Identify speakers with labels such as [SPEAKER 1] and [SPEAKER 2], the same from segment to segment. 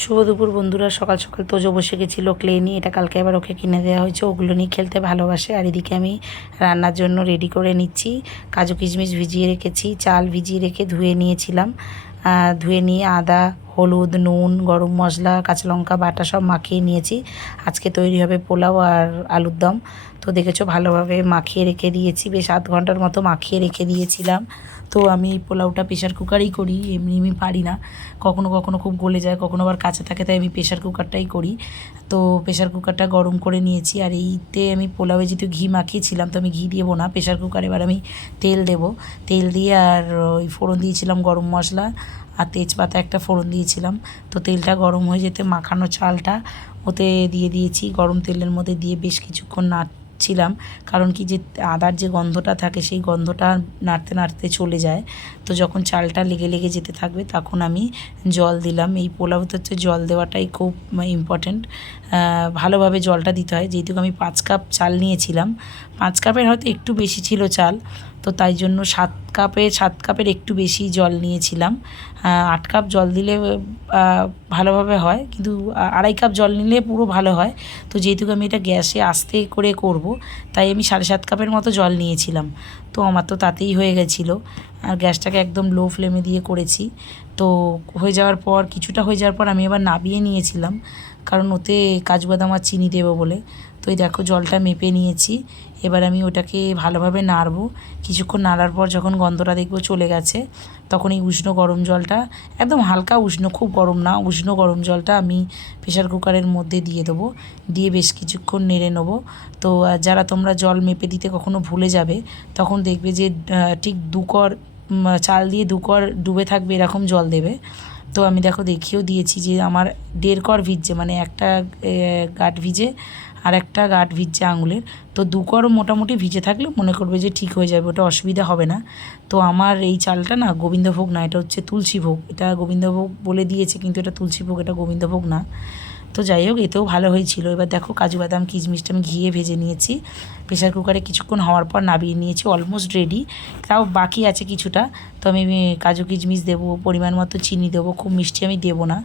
[SPEAKER 1] শুভ দুপুর বন্ধুরা, সকাল সকাল তোজো বসে গেছিল ক্লে নিয়ে। এটা কালকে আবার ওকে কিনে দেওয়া হয়েছে, ওগুলো নিয়ে খেলতে ভালোবাসে। আর এদিকে আমি রান্নার জন্য রেডি করে নিচ্ছি। কাজু কিশমিশ ভিজিয়ে রেখেছি, চাল ভিজিয়ে রেখে ধুয়ে নিয়েছিলাম। ধুয়ে নিয়ে আদা হলুদ, নুন, গরম মশলা, কাঁচা লঙ্কা, বাটা সব মাখিয়ে নিয়েছি। আজকে তৈরি হবে পোলাও আর আলুর দম। তো দেখেছ, ভালোভাবে মাখিয়ে রেখে দিয়েছি। বেশ আধ ঘণ্টার মতো মাখিয়ে রেখে দিয়েছিলাম। তো আমি পোলাওটা প্রেশার কুকারেই করি, এমনি আমি পারি না। কখনো কখনো খুব গলে যায়, কখনো আবার কাঁচা থাকে, তাই আমি প্রেশার কুকারটাই করি। তো প্রেশার কুকারটা গরম করে নিয়েছি, আর এইতে আমি পোলাওয়ে যেহেতু ঘি মাখিয়েছিলাম, তো আমি ঘি দেবো না প্রেশার কুকার এবার আমি তেল দেব। তেল দিয়ে আর ওই ফোড়ন দিয়েছিলাম গরম মশলা, আর তেজপাতা একটা ফোড়ন দিয়েছিলাম। তো তেলটা গরম হয়ে যেতে মাখানো চালটা ওতে দিয়ে দিয়েছি। গরম তেলের মধ্যে দিয়ে বেশ কিছুক্ষণ নাড়ছিলাম। কারণ কি যে আদার যে গন্ধটা থাকে সেই গন্ধটা নাড়তে নাড়তে চলে যায়। তো যখন চালটা লেগে লেগে যেতে থাকবে তখন আমি জল দিলাম। এই পোলাওতে হচ্ছে জল দেওয়াটাই খুব ইম্পর্ট্যান্ট ভালোভাবে জলটা দিতে হয়। যেহেতু আমি পাঁচ কাপ চাল নিয়েছিলাম, পাঁচ কাপের হয়তো একটু বেশি ছিল চাল তো তাই জন্য সাত কাপের সাত কাপের একটু বেশি জল নিয়েছিলাম। আট কাপ জল দিলে ভালোভাবে হয়, কিন্তু আড়াই কাপ জল নিলে পুরো ভালো হয়। তো যেহেতু আমি এটা গ্যাসে আস্তে করে করব, তাই আমি সাড়ে সাত কাপের মতো জল নিয়েছিলাম। তো আমার তো তাতেই হয়ে গেছিল। আর গ্যাসটাকে একদম লো ফ্লেমে দিয়ে করেছি। তো হয়ে যাওয়ার পর, কিছুটা হয়ে যাওয়ার পর আমি আবার নাবিয়ে নিয়েছিলাম। কারণ ওতে কাজু বাদাম আর চিনি দেবো বলে। তো এই দেখো জলটা মেপে নিয়েছি। এবার আমি ওটাকে ভালোভাবে নাড়বো। কিছুক্ষণ নাড়ার পর যখন গন্ধটা দেখব চলে গেছে, তখন এই উষ্ণ গরম জলটা, একদম হালকা উষ্ণ, খুব গরম না, উষ্ণ গরম জলটা আমি প্রেশার কুকারের মধ্যে দিয়ে দেবো। দিয়ে বেশ কিছুক্ষণ নেড়ে নেব। তো যারা তোমরা জল মেপে দিতে কখনো ভুলে যাবে, তখন দেখবে যে ঠিক দুকর চাল দিয়ে দুকর ডুবে থাকবে, এরকম জল দেবে। তো আমি দেখো দেখিয়েও দিয়েছি যে, আমার দেড় কর ভিজছে মানে একটা গাঁট ভিজে আর একটা গাঁট ভিজছে আঙুলের, তো দু কর মোটামুটি ভিজে থাকলে মনে করবে যে ঠিক হয়ে যাবে, ওটা অসুবিধা হবে না। তো আমার এই চালটা না গোবিন্দভোগ না, এটা হচ্ছে তুলসী ভোগ এটা গোবিন্দভোগ বলে দিয়েছে, কিন্তু এটা তুলসী ভোগ এটা গোবিন্দভোগ না। তো যাই হোক, এতেও ভালো হয়েছিল। এবার দেখো কাজু বাদাম কিশমিশটা আমি ঘিয়ে ভেজে নিয়েছি। প্রেশার কুকারে কিছুক্ষণ হওয়ার পর নাবিয়ে নিয়েছি অলমোস্ট রেডি তাও বাকি আছে কিছুটা। তো আমি কাজু, কিশমিশ দেবো, পরিমাণ মতো চিনি দেবো, খুব মিষ্টি আমি দেবো না।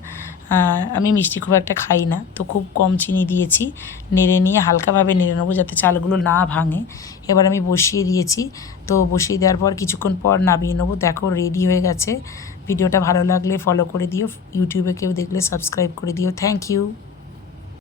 [SPEAKER 1] আমি মিষ্টি খুব একটা খাই না। তো খুব কম চিনি দিয়েছি। নেড়ে নিয়ে হালকাভাবে নেড়ে নেব যাতে চালগুলো না ভাঙে। এবার আমি বসিয়ে দিয়েছি। তো বসিয়ে দেওয়ার পর কিছুক্ষণ পর নামিয়ে নেব। দেখো রেডি হয়ে গেছে। ভিডিওটা ভালো লাগলে ফলো করে দিও ইউটিউবে কেউ দেখলে সাবস্ক্রাইব করে দিও থ্যাংক ইউ